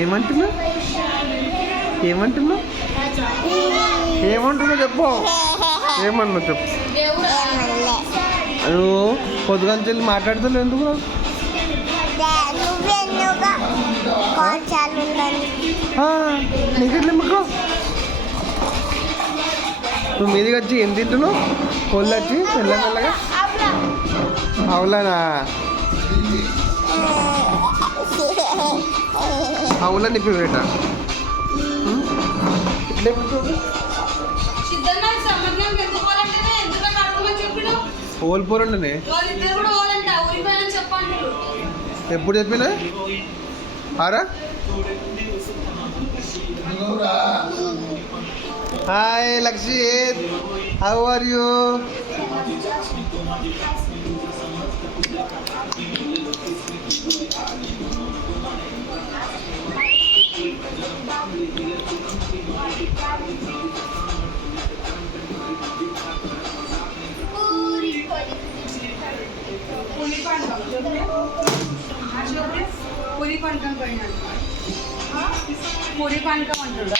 ఏమంటున్నావు ఏమంటున్నావు ఏమంటున్నావు చెప్పు. ఏమన్నావు చెప్పు. నువ్వు పొద్దుగాని చెల్లి మాట్లాడతావు ఎందుకు? నీకెట్లా మీకు నువ్వు మీదికి వచ్చి ఏం తింటున్నావు? కోళ్ళు వచ్చి మెల్లమెల్లగా అవులానా? అవులా నిప్పి వేట ఓల్పోరండి. ఎప్పుడు చెప్పినా ఆరా? Hi Lakshit, how are you? పూరి పానకం పడినాడు. పూరి పానకం అంటాడు.